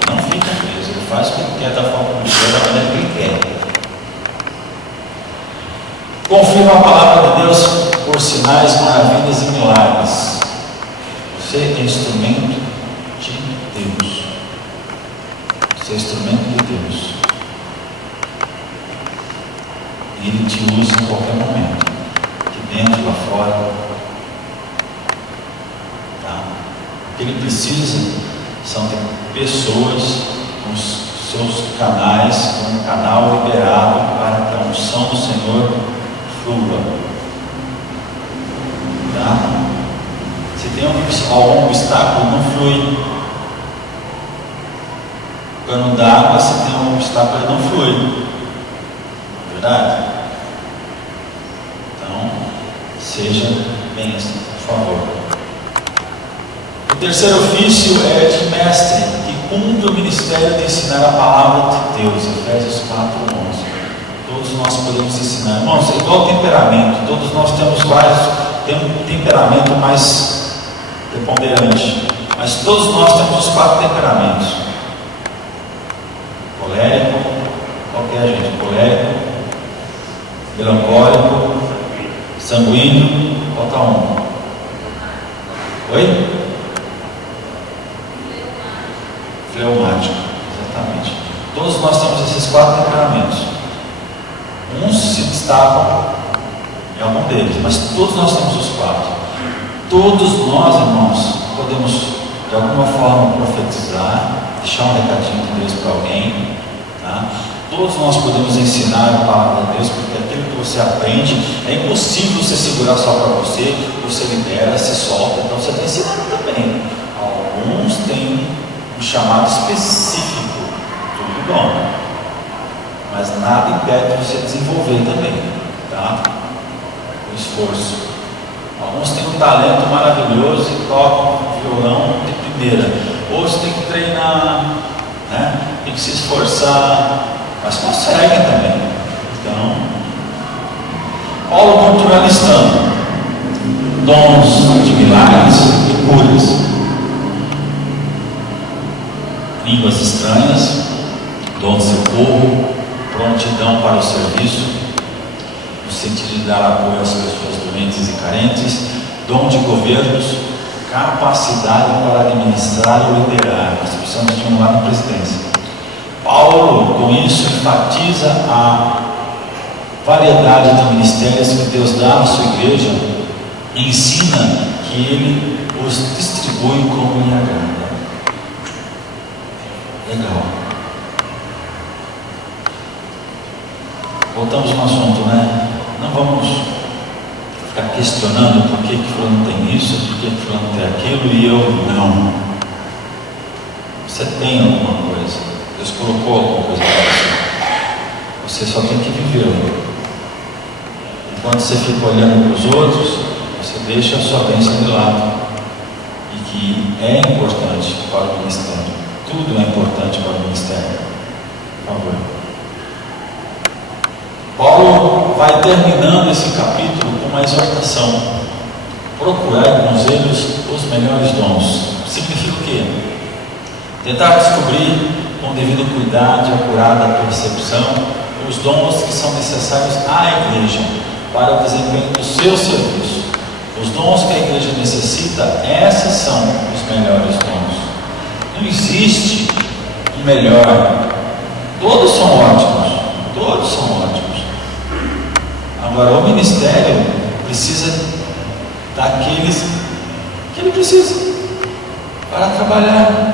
Não fica preso. Ele faz o que Ele quer, da forma como Ele quer, da maneira que Ele quer. Confirma a palavra de Deus por sinais, maravilhas e milagres. Você é instrumento de Deus. Você é instrumento de Deus. E Ele te usa em qualquer momento, aqui dentro, lá fora. Tá? O que Ele precisa são de pessoas com os seus canais, com um canal liberado para que a unção do Senhor flua. Tá? Se tem algum obstáculo, não flui. Cano d'água, se tem algum obstáculo, ele não flui. Verdade? Então, seja bênção, por favor. O terceiro ofício é de mestre, que cumpre o ministério de ensinar a palavra de Deus. Efésios 4:11. Todos nós podemos ensinar. Irmãos, é igual temperamento. Todos nós temos um temperamento mais preponderante. Mas todos nós temos os 4 temperamentos. Colérico, qualquer gente. Colérico, melancólico, sanguíneo, falta um. Oi? Fleumático, exatamente. Todos nós temos esses 4 temperamentos. Uns se destacam em algum deles, mas todos nós temos os 4. Todos nós, irmãos, podemos de alguma forma profetizar, deixar um recadinho de Deus para alguém. Tá? Todos nós podemos ensinar a palavra de Deus, porque aquilo que você aprende é impossível você segurar só para você, você libera, se solta, então você está ensinando também. Alguns têm um chamado específico, tudo bom, mas nada impede você desenvolver também, tá? O esforço. Alguns têm um talento maravilhoso e tocam violão de primeira. Outros têm que treinar, né? Tem que se esforçar, mas conseguem também. Então, Paulo continua listando dons de milagres e curas, línguas estranhas, dom de socorro, prontidão para o serviço, no sentido de dar apoio às pessoas doentes e carentes, dom de governos, capacidade para administrar ou liderar. Nós precisamos de um lá na presidência. Paulo, com isso, enfatiza a variedade de ministérios que Deus dá à sua igreja e ensina que Ele os distribui como lhe agrada. Legal. Voltamos no assunto, né? Não vamos ficar questionando por que fulano tem isso, por que fulano tem aquilo e eu não. Você tem alguma coisa, Deus colocou alguma coisa para você só tem que vivê-lo. Enquanto você fica olhando para os outros, você deixa a sua bênção de lado, e que é importante para o ministério. Tudo é importante para o ministério. Por favor. Paulo vai terminando esse capítulo com uma exortação: procurar com eles os melhores dons. Significa o quê? Tentar descobrir com devido cuidado e acurada percepção os dons que são necessários à igreja para o desempenho do seu serviço. Os dons que a igreja necessita, esses são os melhores dons. Não existe um melhor. Todos são ótimos. Todos são ótimos. Agora, o ministério precisa daqueles que ele precisa para trabalhar.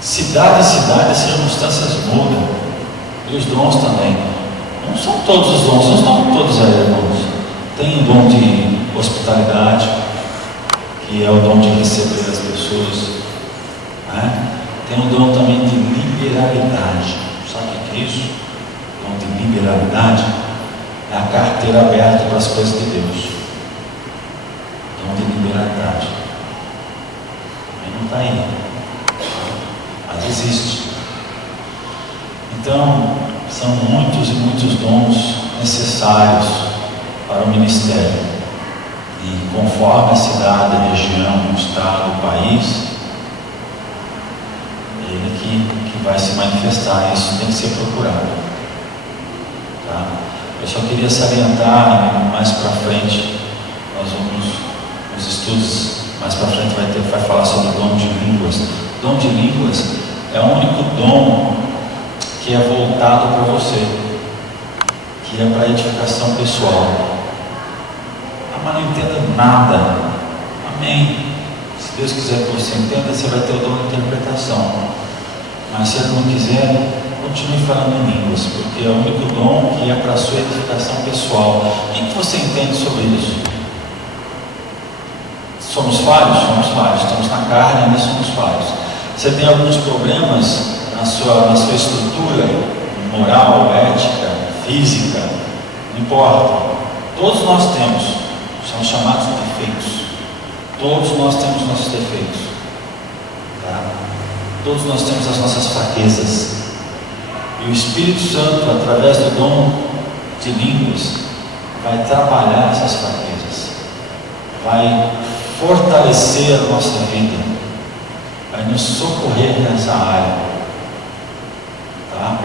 Cidade em cidade, as circunstâncias mudam. E os dons também. Não são todos os dons, não estão todos aí, irmãos. Tem o dom de hospitalidade, que é o dom de receber as pessoas, né? Tem um dom também de liberalidade. Sabe o que é isso? O dom de liberalidade é a carteira aberta para as coisas de Deus. Dom de liberalidade. Ele não está aí, mas existe. Então, são muitos e muitos dons necessários para o ministério. E conforme a cidade, a região, o estado, o país, ele que vai se manifestar. Isso tem que ser procurado. Tá? Eu só queria salientar, mais para frente, nós vamos, nos estudos mais para frente vai falar sobre o dom de línguas. O dom de línguas é o único dom que é voltado para você, que é para edificação pessoal. Ah, mas não entendo nada. Amém. Se Deus quiser que você entenda, você vai ter o dom de interpretação. Mas se Ele não quiser, continue falando em línguas, porque é o único dom que é para a sua edificação pessoal. O que você entende sobre isso? Somos falhos? Somos falhos. Estamos na carne, ainda somos falhos. Você tem alguns problemas na sua estrutura moral, ética, física, não importa. Todos nós temos, são chamados de defeitos. Todos nós temos nossos defeitos. Tá? Todos nós temos as nossas fraquezas. E o Espírito Santo, através do dom de línguas, vai trabalhar essas fraquezas, vai fortalecer a nossa vida, vai nos socorrer nessa área. Tá?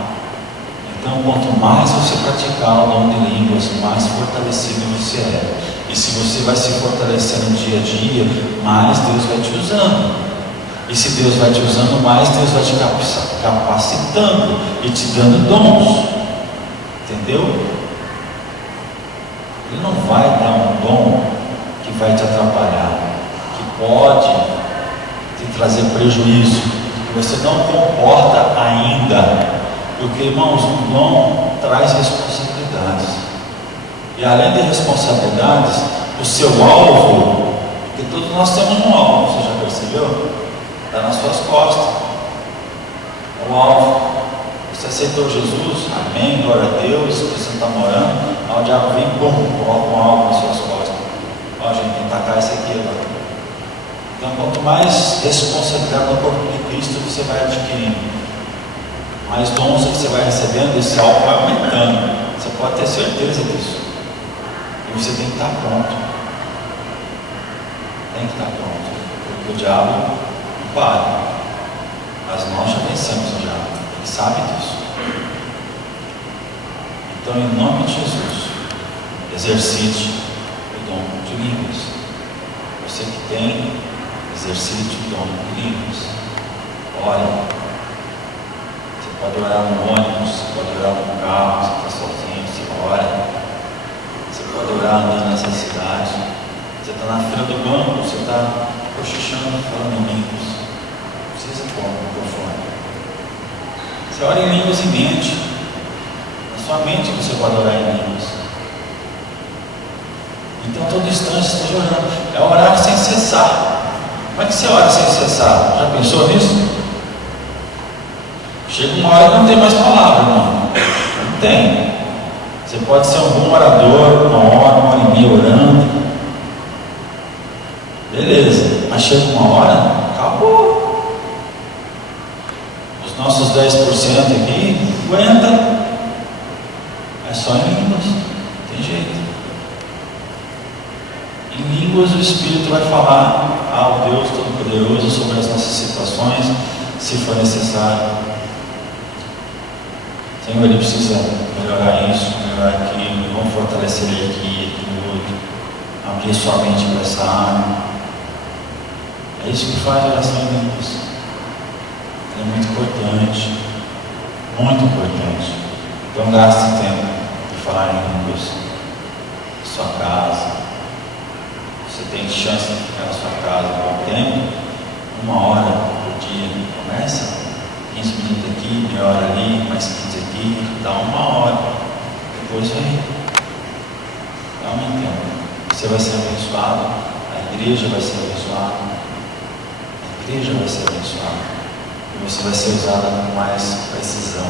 Então, quanto mais você praticar o dom de línguas, mais fortalecido você é. E se você vai se fortalecendo dia a dia, mais Deus vai te usando. E se Deus vai te usando, mais Deus vai te capacitando e te dando dons. Entendeu? Ele não vai dar um dom que vai te atrapalhar, que pode te trazer prejuízo, que você não comporta ainda. Porque, irmãos, um dom traz responsabilidades. E além de responsabilidades, o seu alvo, porque todos nós temos um alvo, você já percebeu? Está nas suas costas. O alvo. Você aceitou Jesus? Amém, glória a Deus. Você está morando. Aí o diabo vem, bum, coloca um alvo nas suas costas. Ó, gente, tem que tacar esse aqui agora. Então, quanto mais responsabilidade no corpo de Cristo você vai adquirindo, mais dons que você vai recebendo, esse alvo vai aumentando. Você pode ter certeza disso. E você tem que estar pronto. Tem que estar pronto. Porque o diabo não para. Mas nós já vencemos o diabo. Ele sabe disso. Então, em nome de Jesus, exercite o dom de línguas. Você que tem, exercite o dom de línguas. Ore. Você pode orar no ônibus, você pode orar no carro, você está sozinho, você ora. Você pode orar andando nessa cidade. Você está na fila do banco, você está cochichando, falando em línguas. Não precisa pôr o microfone. Você ora em línguas em mente. Na sua mente você pode orar em línguas. Então, todo instante você esteja orando. É orar sem cessar. Como é que você ora sem cessar? Já pensou nisso? Chega uma hora que não tem mais palavra, não tem. Você pode ser um bom orador, uma hora e meia orando. Beleza, mas chega uma hora, acabou. Os nossos 10% aqui, aguenta. É só em línguas, não tem jeito. Em línguas o Espírito vai falar ao Deus Todo-Poderoso sobre as nossas situações, se for necessário. Senhor, ele precisa melhorar isso, melhorar aquilo, vamos fortalecer ele aqui, aquilo outro, abrir sua mente para essa área. É isso que faz a oração em línguas. É muito importante, muito importante. Então gaste tempo de falar em línguas na sua casa. Você tem chance de ficar na sua casa por um tempo, 1 hora por dia, começa. 15 minutos aqui, meia hora ali, mais 15 aqui, dá 1 hora. Depois vem. Dá um tempo. Você vai ser abençoado, a igreja vai ser abençoada, a igreja vai ser abençoada, e você vai ser usada com mais precisão.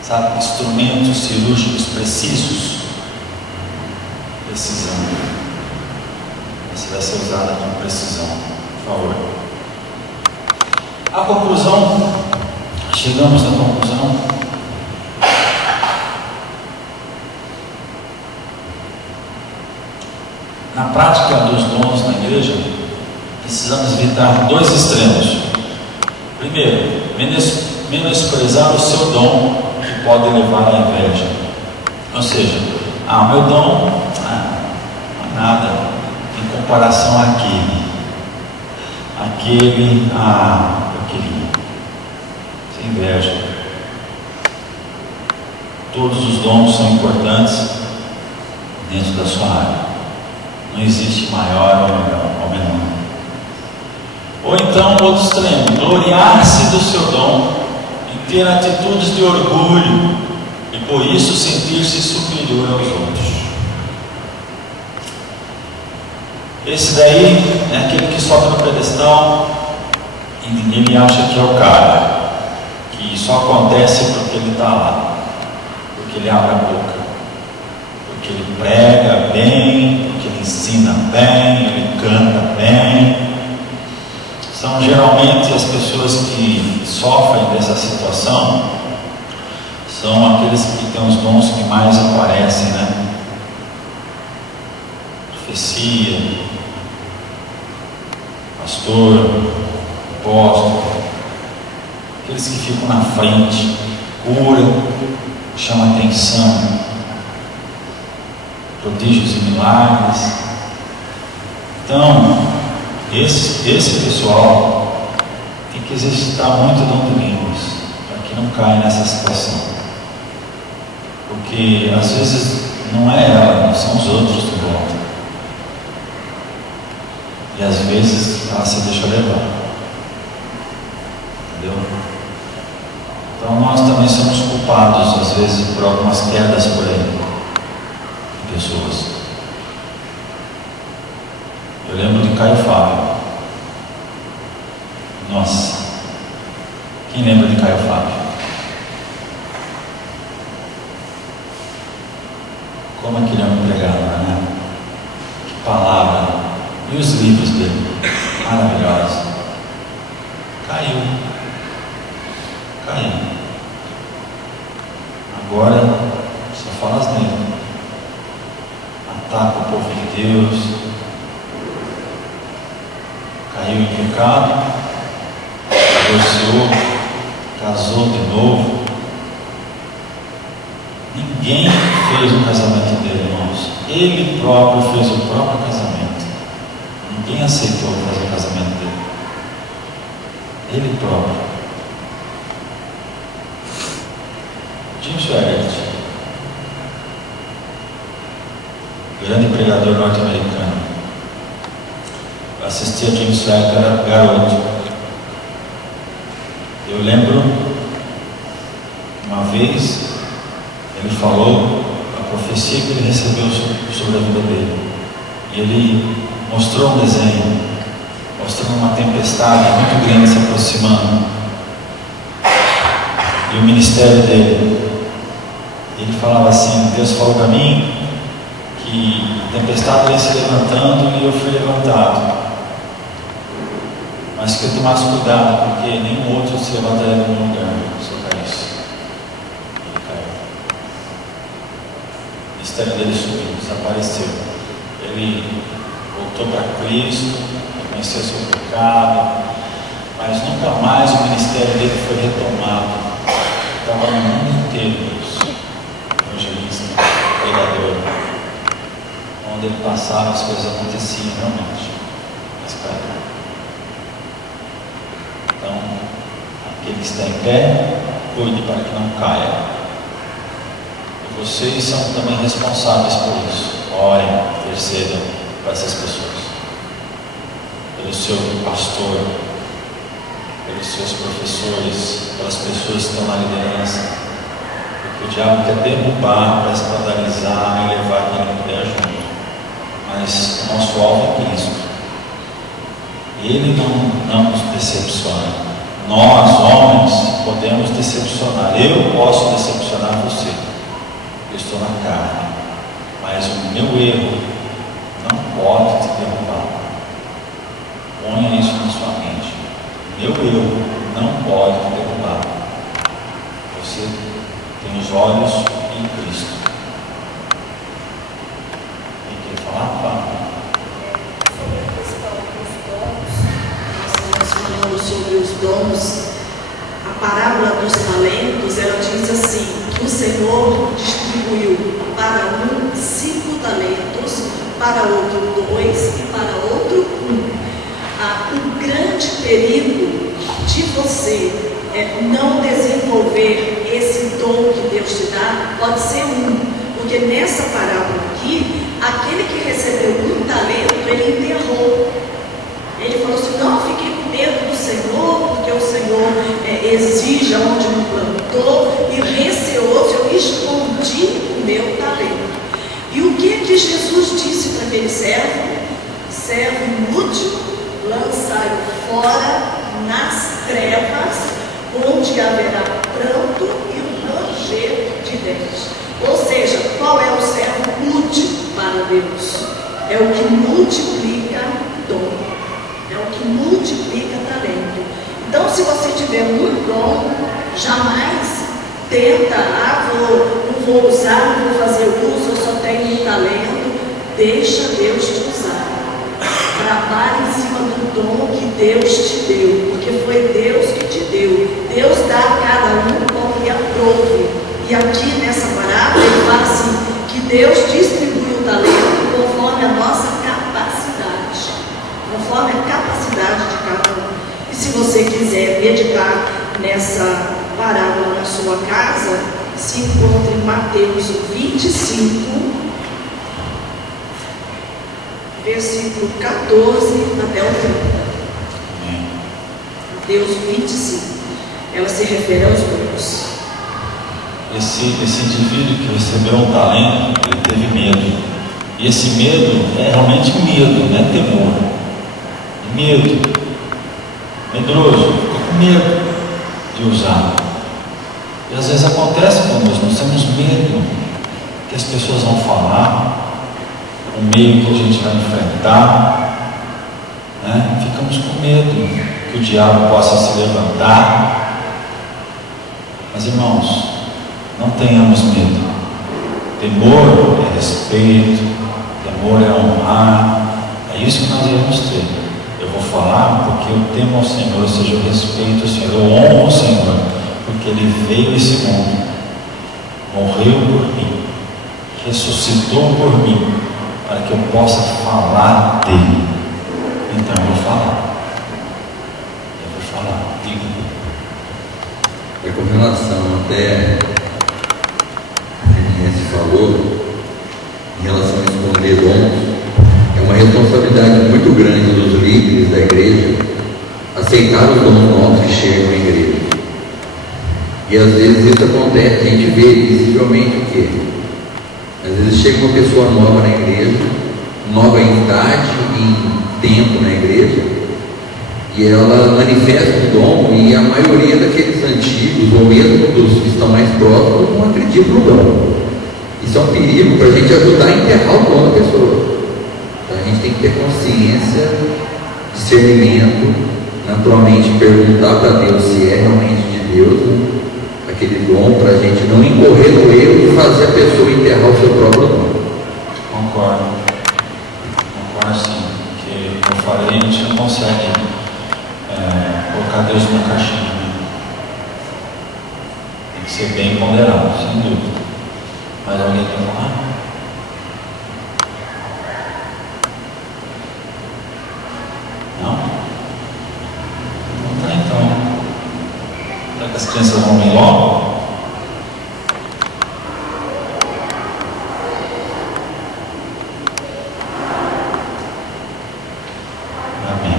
Sabe, instrumentos cirúrgicos precisos. Precisão. Você vai ser usada com precisão. Por favor. A conclusão, chegamos à conclusão. Na prática dos dons na igreja, precisamos evitar 2 extremos. Primeiro, menosprezar o seu dom, que pode levar à inveja. Ou seja, meu dom não é nada em comparação àquele. Aquele, eu queria. Sem inveja. Todos os dons são importantes dentro da sua área. Não existe maior ou menor. Ou então, outro extremo, gloriar-se do seu dom e ter atitudes de orgulho e por isso sentir-se superior aos outros. Esse daí é aquele que sobe no pedestal e ele acha que é o cara, que só acontece porque ele está lá, porque ele abre a boca, porque ele prega bem, porque ele ensina bem, ele canta bem. São geralmente as pessoas que sofrem dessa situação, são aqueles que têm os dons que mais aparecem, né? Profecia, pastor, apóstolo, aqueles que ficam na frente, cura, chama atenção, prodígios e milagres. Então, esse pessoal tem que exercitar muito o dom de línguas, para que não caia nessa situação. Porque às vezes não é ela, são os outros que voltam. E às vezes ela se deixa levar. Entendeu? Então nós também somos culpados, às vezes, por algumas quedas por aí de pessoas. Eu lembro de Caio Fábio. Nossa, quem lembra de Caio Fábio? Como aquele homem pregava, né? Que palavra! E os livros dele? Maravilhosos. Caiu. Agora só fala as dele. Ataca o povo de Deus. Caiu em pecado. Divorciou. casou de novo. Ninguém fez o casamento dele, irmãos. Ele próprio fez o próprio casamento. Ninguém aceitou fazer o casamento dele. Ele próprio. Jim Swaggart, grande pregador norte-americano. Eu assisti a Jim Swaggart, era garoto. Eu lembro, uma vez, ele falou a profecia que ele recebeu sobre a vida dele. E ele mostrou um desenho, mostrando uma tempestade muito grande se aproximando. E o ministério dele, ele falava assim: Deus falou para mim que a tempestade ia se levantando e eu fui levantado. Mas que eu tomasse cuidado, porque nenhum outro se levantaria no meu lugar se eu caísse. Ele caiu. O ministério dele subiu, desapareceu. Ele voltou para Cristo, reconheceu seu pecado, mas nunca mais o ministério dele foi retomado. Estava no mundo inteiro isso. Evangelista, pregador. Onde ele passava, as coisas aconteciam realmente. Mas caiu. Então, aquele que está em pé, cuide para que não caia. E vocês são também responsáveis por isso. Orem, intercedam para essas pessoas, pelo seu pastor, pelos seus professores, pelas pessoas que estão na liderança. Porque o diabo quer derrubar, para escandalizar e levar quem não puder junto. Mas o nosso alvo é Cristo. Ele não nos decepciona. Nós, homens, podemos decepcionar. Eu posso decepcionar você. Eu estou na carne. Mas o meu erro não pode te derrubar. Ponha isso na sua mente. Meu erro não pode te derrubar. Você tem os olhos em Cristo. Quem quer falar? Fala. Sobre os dons, a parábola dos talentos, ela diz assim, que o Senhor distribuiu para um 5 talentos, para outro 2 e para outro 1. Um grande perigo de você não desenvolver esse dom que Deus te dá pode ser porque nessa parábola aqui, aquele que recebeu 1 talento, ele enterrou. Ele falou assim: não, fiquei com medo do Senhor, porque o Senhor exige onde não plantou, e receoso eu escondi o meu talento. E o que Jesus disse para aquele servo? Servo inútil, lançai-o fora nas trevas, onde haverá pranto e um ranger de dentes. Ou seja, qual é o servo útil para Deus? É o que multiplica dom. É o que multiplica talento. Então, se você tiver um dom, jamais tenta, não vou usar, não vou fazer uso, eu só tenho um talento. Deixa Deus te usar. Trabalhe em cima do dom que Deus te deu, porque foi Deus que te deu. Deus dá a cada um como lhe aprouve. E aqui nessa parábola ele fala assim, que Deus distribui o talento conforme a nossa capacidade. Conforme a capacidade de cada um. E se você quiser meditar nessa parábola na sua casa, se encontra em Mateus 25, versículo 14 até o 30. Mateus 25. Ela se refere aos dons. Esse indivíduo que recebeu um talento, ele teve medo. E esse medo é realmente medo, não é temor. Medo, medroso, ficou com medo de usar. E às vezes acontece conosco, nós temos medo que as pessoas vão falar, o meio que a gente vai enfrentar, né? Ficamos com medo que o diabo possa se levantar. Mas irmãos, não tenhamos medo. Temor é respeito, temor é honrar, é isso que nós devemos ter. Eu vou falar porque eu temo ao Senhor, ou seja, eu respeito o Senhor, eu honro o Senhor. porque Ele veio a esse mundo, morreu por mim, ressuscitou por mim, para que eu possa falar dele. Então eu vou falar. Diga. É com relação até a se falou, em relação a esconder dons, é uma responsabilidade muito grande dos líderes da igreja aceitar os dons novos que chegam à igreja. E às vezes isso acontece, a gente vê visivelmente o quê? Às vezes chega uma pessoa nova na igreja, nova em idade e em tempo na igreja, e ela manifesta um dom, e a maioria daqueles antigos, ou mesmo dos que estão mais próximos, não acreditam no dom. Isso é um perigo para a gente ajudar a enterrar o dom da pessoa. Então a gente tem que ter consciência, discernimento, naturalmente perguntar para Deus se é realmente de Deus, né, aquele dom, para a gente não incorrer no erro de fazer a pessoa enterrar o seu próprio dom. Concordo sim, porque como eu falei, a gente não consegue colocar Deus numa caixinha, né? Tem que ser bem ponderado, sem dúvida. Mas alguém quer falar? Não? Então, será que as crianças vão vir logo? Amém.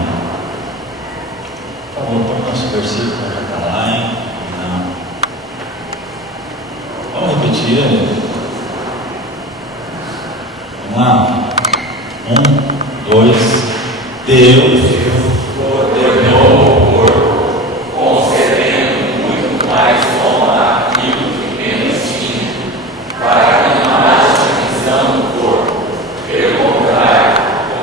Por favor, põe o nosso versículo, já está lá, hein? Não. Vamos repetir ele? Vamos lá? 1, 2, Deus ordenou o corpo, concedendo muito mais honra àquilo que menos tinha, para que não haja divisão no corpo. Pelo contrário,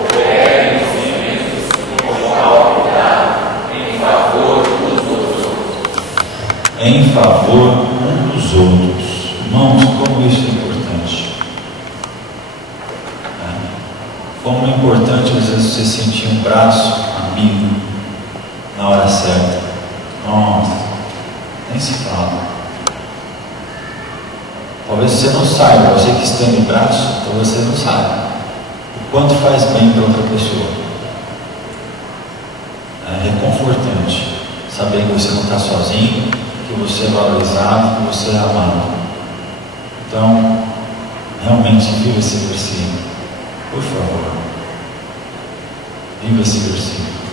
houver ensinamentos com igual cuidado em favor uns dos outros. Em favor um dos outros. Irmãos, como isso é importante. Como é importante às vezes você sentir um braço amigo na hora certa. Nossa, nem se fala. Talvez você não saiba, você que estende o braço, talvez você não saiba o quanto faz bem para outra pessoa. É reconfortante saber que você não está sozinho, que você é valorizado, que você é amado. Então, realmente viva esse versículo. Por favor, viva esse versículo.